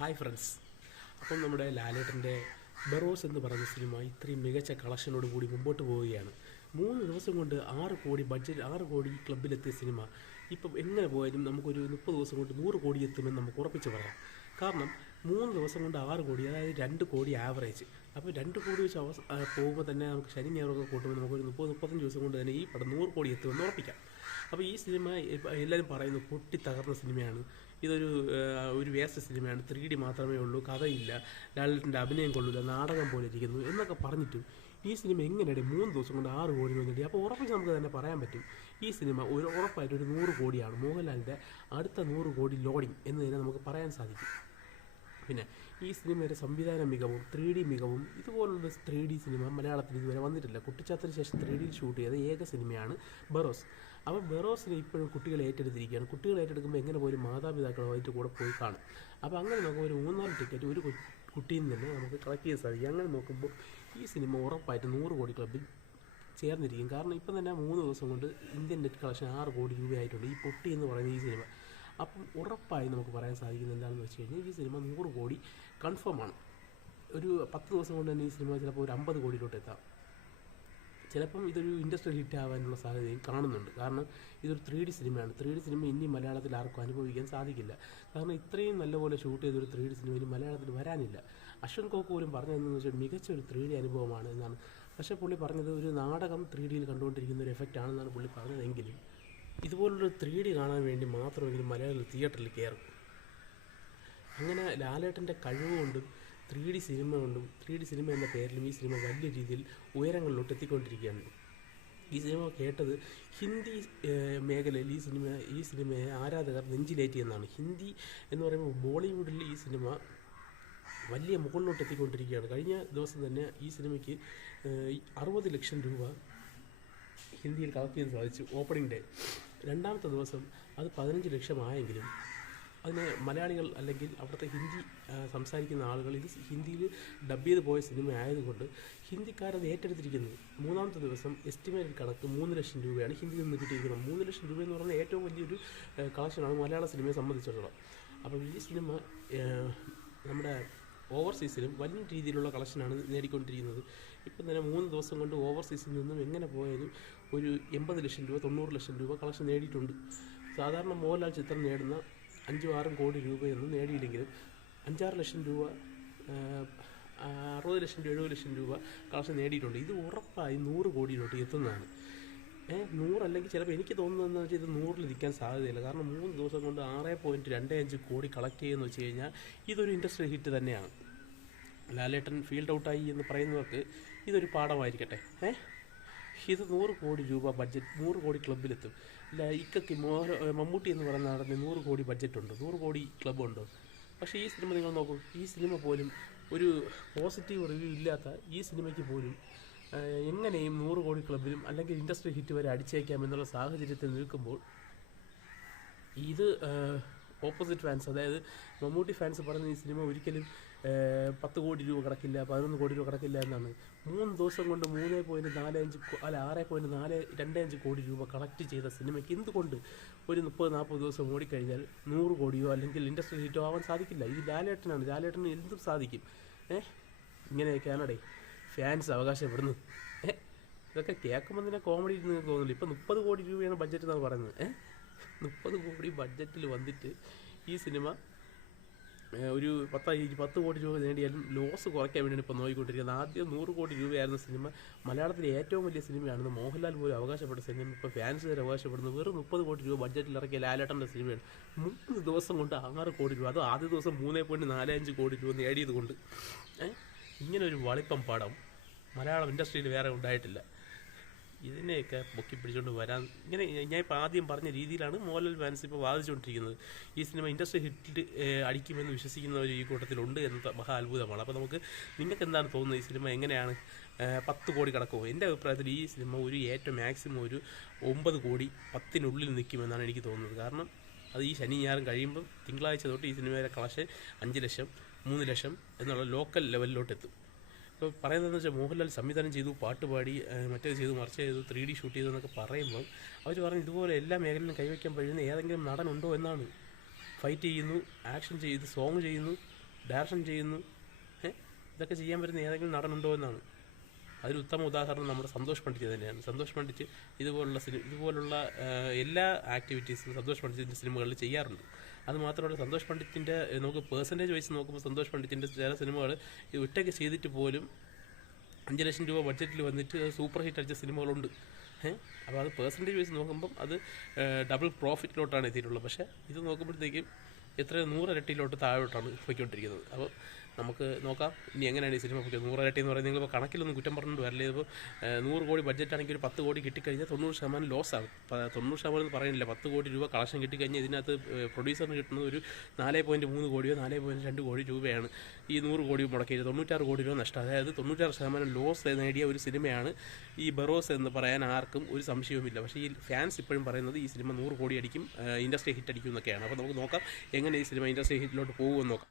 Hi friends. അപ്പം നമ്മുടെ ലാലേട്ടൻ്റെ ബറോസ് എന്ന് പറയുന്ന സിനിമ ഇത്രയും മികച്ച കളക്ഷനോട് കൂടി മുമ്പോട്ട് പോവുകയാണ്. 3 ദിവസം കൊണ്ട് 6 കോടി ബഡ്ജറ്റ്, 6 കോടി ക്ലബിലെത്തിയ സിനിമ ഇപ്പം എങ്ങനെ പോയാലും നമുക്കൊരു 30 ദിവസം കൊണ്ട് 100 കോടി എത്തുമെന്ന് നമുക്ക് ഉറപ്പിച്ച് പറയാം. കാരണം 3 ദിവസം കൊണ്ട് 6 കോടി, അതായത് 2 കോടി ആവറേജ്. അപ്പോൾ 2 കോടി വെച്ച് പോകുമ്പോൾ തന്നെ നമുക്ക് ശനി ഞായറൊക്കെ കൂട്ടുമ്പോൾ നമുക്കൊരു 30-35 ദിവസം കൊണ്ട് തന്നെ ഈ പടം 100 കോടി എത്തുമെന്ന് ഉറപ്പിക്കാം. അപ്പോൾ ഈ സിനിമ എല്ലാവരും പറയുന്നു പൊട്ടി തകർന്ന സിനിമയാണ്, ഒരു വേസ്റ്റ് സിനിമയാണ്, 3D മാത്രമേ ഉള്ളൂ, കഥയില്ല, ലാലേട്ടൻ്റെ അഭിനയം കൊള്ളില്ല, നാടകം പോലെ ഇരിക്കുന്നു എന്നൊക്കെ പറഞ്ഞിട്ടും ഈ സിനിമ എങ്ങനെയാണ് 3 ദിവസം കൊണ്ട് 6 കോടി വന്നിട്ട്? അപ്പോൾ ഉറപ്പിച്ച് നമുക്ക് തന്നെ പറയാൻ പറ്റും ഈ സിനിമ ഉറപ്പായിട്ട് ഒരു 100 കോടിയാണ്, മോഹൻലാലിൻ്റെ അടുത്ത 100 കോടി ലോഡിങ് എന്ന് തന്നെ നമുക്ക് പറയാൻ സാധിക്കും. പിന്നെ ഈ സിനിമയുടെ സംവിധാന മികവും 3D മികവും, ഇതുപോലുള്ള 3D സിനിമ മലയാളത്തിൽ ഇതുവരെ വന്നിട്ടില്ല. കുട്ടിച്ചാത്തന് ശേഷം 3D ഷൂട്ട് ചെയ്ത ഏക സിനിമയാണ് ബറോസ്. അപ്പോൾ ബറോസിനെ ഇപ്പോഴും കുട്ടികൾ ഏറ്റെടുത്തിരിക്കുകയാണ്. കുട്ടികൾ ഏറ്റെടുക്കുമ്പോൾ എങ്ങനെ പോലും മാതാപിതാക്കളുമായിട്ട് കൂടെ പോയി കാണും. അപ്പോൾ അങ്ങനെ നോക്കുമ്പോൾ ഒരു 3-4 ടിക്കറ്റ് ഒരു കുട്ടിയിൽ നിന്ന് തന്നെ നമുക്ക് കളക്ട് ചെയ്യാൻ സാധിക്കും. അങ്ങനെ നോക്കുമ്പോൾ ഈ സിനിമ ഉറപ്പായിട്ട് 100 കോടി ക്ലബിൽ ചേർന്നിരിക്കും. കാരണം ഇപ്പം തന്നെ 3 ദിവസം കൊണ്ട് ഇന്ത്യൻ നെറ്റ് കളക്ഷൻ 6 കോടി രൂപയായിട്ടുണ്ട് ഈ പൊട്ടി എന്ന് പറയുന്ന ഈ സിനിമ. അപ്പം ഉറപ്പായി നമുക്ക് പറയാൻ സാധിക്കുന്നത് എന്താണെന്ന് വെച്ച് കഴിഞ്ഞാൽ ഈ സിനിമ 100 കോടി കൺഫേമാണ്. ഒരു 10 ദിവസം കൊണ്ട് തന്നെ ഈ സിനിമ ചിലപ്പോൾ ഒരു 50 കോടിയിലോട്ട് എത്താം. ചിലപ്പം ഇതൊരു ഇൻഡസ്ട്രിയൽ ഹിറ്റ് ആവാനുള്ള സാധ്യതയും കാണുന്നുണ്ട്. കാരണം ഇതൊരു 3D സിനിമയാണ്. 3D സിനിമ ഇനി മലയാളത്തിൽ ആർക്കും അനുഭവിക്കാൻ സാധിക്കില്ല. കാരണം ഇത്രയും നല്ലപോലെ ഷൂട്ട് ചെയ്തൊരു 3D സിനിമ ഇനി മലയാളത്തിൽ വരാനില്ല. അശ്വൻ കോക്ക് പോലും പറഞ്ഞതെന്ന് വെച്ചാൽ മികച്ച ഒരു 3D അനുഭവമാണ് എന്നാണ്. പക്ഷേ പുള്ളി പറഞ്ഞത് ഒരു നാടകം 3Dയിൽ കണ്ടുകൊണ്ടിരിക്കുന്ന ഒരു എഫക്റ്റ് ആണെന്നാണ് പുള്ളി പറഞ്ഞതെങ്കിലും ഇതുപോലുള്ളൊരു 3D കാണാൻ വേണ്ടി മാത്രമെങ്കിലും മലയാളത്തിൽ തിയേറ്ററിൽ കയറും. അങ്ങനെ ലാലേട്ടൻ്റെ കഴിവ് കൊണ്ടും 3D സിനിമ കൊണ്ടും 3D സിനിമ എന്ന പേരിലും ഈ സിനിമ വലിയ രീതിയിൽ ഉയരങ്ങളിലോട്ട് എത്തിക്കൊണ്ടിരിക്കുകയാണ്. ഈ സിനിമ കേട്ടത് ഹിന്ദി മേഖലയിൽ ഈ സിനിമയെ ആരാധകർ നെഞ്ചിലേറ്റി എന്നാണ്. ഹിന്ദി എന്ന് പറയുമ്പോൾ ബോളിവുഡിൽ ഈ സിനിമ വലിയ മുകളിലോട്ട് എത്തിക്കൊണ്ടിരിക്കുകയാണ്. കഴിഞ്ഞ ദിവസം തന്നെ ഈ സിനിമയ്ക്ക് 60 ലക്ഷം രൂപ ഹിന്ദിയിൽ കളക്ട് ചെയ്യാൻ സാധിച്ചു ഓപ്പണിംഗ് ഡേ. രണ്ടാമത്തെ ദിവസം അത് 15 ലക്ഷമായെങ്കിലും അതിന് മലയാളികൾ അല്ലെങ്കിൽ അവിടുത്തെ ഹിന്ദി സംസാരിക്കുന്ന ആളുകൾ ഇത് ഹിന്ദിയിൽ ഡബ് ചെയ്ത് പോയ സിനിമ ആയതുകൊണ്ട് ഹിന്ദിക്കാരത് ഏറ്റെടുത്തിരിക്കുന്നത്. മൂന്നാമത്തെ ദിവസം എസ്റ്റിമേറ്റഡ് കണക്ക് 3 ലക്ഷം രൂപയാണ് ഹിന്ദിയിൽ നിന്ന് കിട്ടിയിരിക്കുന്നത്. 3 ലക്ഷം രൂപ എന്ന് പറഞ്ഞാൽ ഏറ്റവും വലിയൊരു കളക്ഷനാണ് മലയാള സിനിമയെ സംബന്ധിച്ചിടത്തോളം. അപ്പോൾ ഈ സിനിമ നമ്മുടെ ഓവർസീസിലും വലിയ രീതിയിലുള്ള കളക്ഷനാണ് നേടിക്കൊണ്ടിരിക്കുന്നത്. ഇപ്പം തന്നെ 3 ദിവസം കൊണ്ട് ഓവർസീസിൽ നിന്നും എങ്ങനെ പോയാലും ഒരു 80 ലക്ഷം രൂപ 90 ലക്ഷം രൂപ കളക്ഷൻ നേടിയിട്ടുണ്ട്. സാധാരണ മോഹൻലാൽ ചിത്രം നേടുന്ന 5-6 കോടി രൂപയൊന്നും നേടിയില്ലെങ്കിലും 5-6 ലക്ഷം രൂപ, 60 ലക്ഷം രൂപ 70 ലക്ഷം രൂപ കളക്ഷൻ നേടിയിട്ടുണ്ട്. ഇത് ഉറപ്പായി 100 കോടിയിലോട്ട് എത്തുന്നതാണ്. 100 അല്ലെങ്കിൽ ചിലപ്പോൾ എനിക്ക് തോന്നുന്നതെന്ന് വെച്ചാൽ ഇത് 100-ൽ നിൽക്കാൻ സാധ്യതയില്ല. കാരണം 3 ദിവസം കൊണ്ട് 6.25 കോടി കളക്ട് ചെയ്യുമെന്ന് വെച്ച് കഴിഞ്ഞാൽ ഇതൊരു ഇൻഡസ്ട്രിയൽ ഹിറ്റ് തന്നെയാണ്. ലാലേട്ടൻ ഫീൽഡ് ഔട്ടായി എന്ന് പറയുന്നവർക്ക് ഇതൊരു പാഠമായിരിക്കട്ടെ. ഇത് 100 കോടി രൂപ ബഡ്ജറ്റ്, 100 കോടി ക്ലബിലെത്തും. ഇക്കയ്ക്ക് മമ്മൂട്ടി എന്ന് പറയുന്ന നടന്ന് 100 കോടി ബഡ്ജറ്റുണ്ട്, 100 കോടി ക്ലബ്ബുണ്ട്. പക്ഷേ ഈ സിനിമ നിങ്ങൾ നോക്കൂ, ഈ സിനിമ പോലും ഒരു പോസിറ്റീവ് റിവ്യൂ ഇല്ലാത്ത ഈ സിനിമയ്ക്ക് പോലും എങ്ങനെയും 100 കോടി ക്ലബിലും അല്ലെങ്കിൽ ഇൻഡസ്ട്രി ഹിറ്റ് വരെ അടിച്ചേക്കാം എന്നുള്ള സാഹചര്യത്തിൽ നിൽക്കുമ്പോൾ ഇത് ഓപ്പോസിറ്റ് ഫാൻസ്, അതായത് മമ്മൂട്ടി ഫാൻസ് പറയുന്ന ഈ സിനിമ ഒരിക്കലും 10 കോടി രൂപ കിടക്കില്ല, 11 കോടി രൂപ കിടക്കില്ല എന്നാണ്. 3 ദിവസം കൊണ്ട് 6.25 കോടി രൂപ കളക്ട് ചെയ്ത സിനിമയ്ക്ക് എന്തുകൊണ്ട് ഒരു 30-40 ദിവസം ഓടിക്കഴിഞ്ഞാൽ 100 കോടിയോ അല്ലെങ്കിൽ ഇൻഡസ്ട്രി ഹിറ്റോ ആവാൻ സാധിക്കില്ല? ഇത് ലാലേട്ടനാണ്, ലാലേട്ടന് എന്തും സാധിക്കും. ഇങ്ങനെയൊക്കെയാണടേ ഫാൻസ് അവകാശപ്പെടുന്നു. ഇതൊക്കെ കേൾക്കുമ്പോൾ തന്നെ കോമഡി നിങ്ങൾക്ക് തോന്നില്ല. ഇപ്പം 30 കോടി രൂപയാണ് ബഡ്ജറ്റ് എന്നാണ് പറയുന്നത്. 30 കോടി ബഡ്ജറ്റിൽ വന്നിട്ട് ഈ സിനിമ ഒരു 10 കോടി രൂപ നേടിയാലും ലോസ് കുറയ്ക്കാൻ വേണ്ടിയാണ് ഇപ്പോൾ നോക്കിക്കൊണ്ടിരിക്കുന്നത്. ആദ്യം 100 കോടി രൂപയായിരുന്ന സിനിമ മലയാളത്തിലെ ഏറ്റവും വലിയ സിനിമയാണെന്ന് മോഹൻലാൽ പോലും അവകാശപ്പെട്ട സിനിമ ഇപ്പോൾ ഫാൻസ് വരെ അവകാശപ്പെടുന്നത് വെറും 30 കോടി രൂപ ബഡ്ജറ്റിൽ ഇറക്കിയ ലാലേട്ടൻ്റെ സിനിമയാണ്. 3 ദിവസം കൊണ്ട് 6 കോടി രൂപ, അത് ആദ്യ ദിവസം 3.45 കോടി രൂപ നേടിയത് കൊണ്ട് ഇങ്ങനൊരു വളിപ്പം പടം മലയാളം ഇൻഡസ്ട്രിയിൽ വേറെ ഉണ്ടായിട്ടില്ല. ഇതിനെയൊക്കെ പൊക്കി പിടിച്ചുകൊണ്ട് വരാൻ ഇങ്ങനെ ഞാൻ ഇപ്പോൾ ആദ്യം പറഞ്ഞ രീതിയിലാണ് മോഹൻലാൽ ഫാൻസ് ഇപ്പോൾ വാദിച്ചുകൊണ്ടിരിക്കുന്നത്. ഈ സിനിമ ഇൻഡസ്ട്രി ഹിറ്റ് അടിക്കുമെന്ന് വിശ്വസിക്കുന്നവർ ഈ കൂട്ടത്തിലുണ്ട് എന്നത് മഹാ അത്ഭുതമാണ്. അപ്പോൾ നിങ്ങൾക്ക് എന്താണ് തോന്നുന്നത്? ഈ സിനിമ എങ്ങനെയാണ് 10 കോടി കടക്കുമോ? എൻ്റെ അഭിപ്രായത്തിൽ ഈ സിനിമ ഏറ്റവും മാക്സിമം ഒരു 9 കോടി 10-നുള്ളിൽ നിൽക്കുമെന്നാണ് എനിക്ക് തോന്നുന്നത്. കാരണം അത് ഈ ശനി ഞായറും കഴിയുമ്പം തിങ്കളാഴ്ച തൊട്ട് ഈ സിനിമയുടെ കളക്ഷൻ 5 ലക്ഷം 3 ലക്ഷം എന്നുള്ള ലോക്കൽ ലെവലിലോട്ട് എത്തും. ഇപ്പോൾ പറയുന്നതെന്ന് വെച്ചാൽ മോഹൻലാൽ സംവിധാനം ചെയ്തു, പാട്ടുപാടി, മറ്റേത് ചെയ്തു, മറിച്ച് ചെയ്തു, 3D ഷൂട്ട് ചെയ്തു എന്നൊക്കെ പറയുമ്പം അവർ പറഞ്ഞു ഇതുപോലെ എല്ലാ മേഖലയിലും കൈവയ്ക്കാൻ കഴിയുന്ന ഏതെങ്കിലും നടനുണ്ടോ എന്നാണ്. ഫൈറ്റ് ചെയ്യുന്നു, ആക്ഷൻ ചെയ്തു, സോങ് ചെയ്യുന്നു, ഡയറക്ഷൻ ചെയ്യുന്നു. ഇതൊക്കെ ചെയ്യാൻ പറ്റുന്ന ഏതെങ്കിലും നടനുണ്ടോ എന്നാണ്. അതിന് ഉത്തമ ഉദാഹരണം നമ്മുടെ സന്തോഷ് പണ്ഡിറ്റ് തന്നെയാണ്. സന്തോഷ് പണ്ഡിറ്റ് ഇതുപോലുള്ള എല്ലാ ആക്ടിവിറ്റീസും സന്തോഷ് പണ്ഡിറ്റിൻ്റെ സിനിമകളിൽ ചെയ്യാറുണ്ട്. അത് മാത്രമല്ല, സന്തോഷ് പണ്ഡിറ്റിൻ്റെ നമുക്ക് പേഴ്സൻറ്റേജ് വൈസ് നോക്കുമ്പോൾ സന്തോഷ് പണ്ഡിറ്റിൻ്റെ ചില സിനിമകൾ ഒറ്റയ്ക്ക് ചെയ്തിട്ട് പോലും 5 ലക്ഷം രൂപ ബഡ്ജറ്റിൽ വന്നിട്ട് സൂപ്പർ ഹിറ്റ് അടിച്ച സിനിമകളുണ്ട്. അപ്പോൾ അത് പേഴ്സൻറ്റേജ് വൈസ് നോക്കുമ്പം അത് ഡബിൾ പ്രോഫിറ്റിലോട്ടാണ് എത്തിയിട്ടുള്ളത്. പക്ഷേ ഇത് നോക്കുമ്പോഴത്തേക്കും എത്ര 100 ഇരട്ടിയിലോട്ട് താഴോട്ടാണ് പോയിക്കൊണ്ടിരിക്കുന്നത്. അപ്പോൾ നമുക്ക് നോക്കാം ഇനി എങ്ങനെയാണ് ഈ സിനിമ പോയിക്കുന്നത്. 100 ഇരട്ടി എന്ന് പറയുന്നത് നിങ്ങളിപ്പോൾ കണക്കിലൊന്നും കുറ്റം പറഞ്ഞിട്ട് വരല്ലേ. ഇപ്പോൾ 100 കോടി ബഡ്ജറ്റാണെങ്കിൽ ഒരു 10 കോടി കിട്ടിക്കഴിഞ്ഞാൽ 90% ലോസാണ്. 90% എന്ന് പറയുന്നില്ല, 10 കോടി രൂപ കളക്ഷൻ കിട്ടിക്കഴിഞ്ഞാൽ ഇതിനകത്ത് പ്രൊഡ്യൂസറിന് കിട്ടുന്നത് ഒരു 4.3 കോടിയോ 4.2 കോടി രൂപയാണ് ഈ 100 കോടി മുടക്കിയത്. 96 കോടി രൂപ നഷ്ടം. അതായത് 96% ലോസ് നേടിയ ഒരു സിനിമയാണ് ഈ ബറോസ് എന്ന് പറയാൻ ആർക്കും ഒരു സംശയവുമില്ല. പക്ഷേ ഈ ഫാൻസ് ഇപ്പോഴും പറയുന്നത് ഈ സിനിമ 100 കോടി അടിക്കും, ഇൻഡസ്ട്രി ഹിറ്റ് അടിക്കും എന്നൊക്കെയാണ്. അപ്പോൾ നമുക്ക് നോക്കാം എങ്ങനെ ഈ സിനിമ ഇൻഡസ്ട്രി ഹിറ്റിലോട്ട് പോകുമെന്ന് നോക്കാം.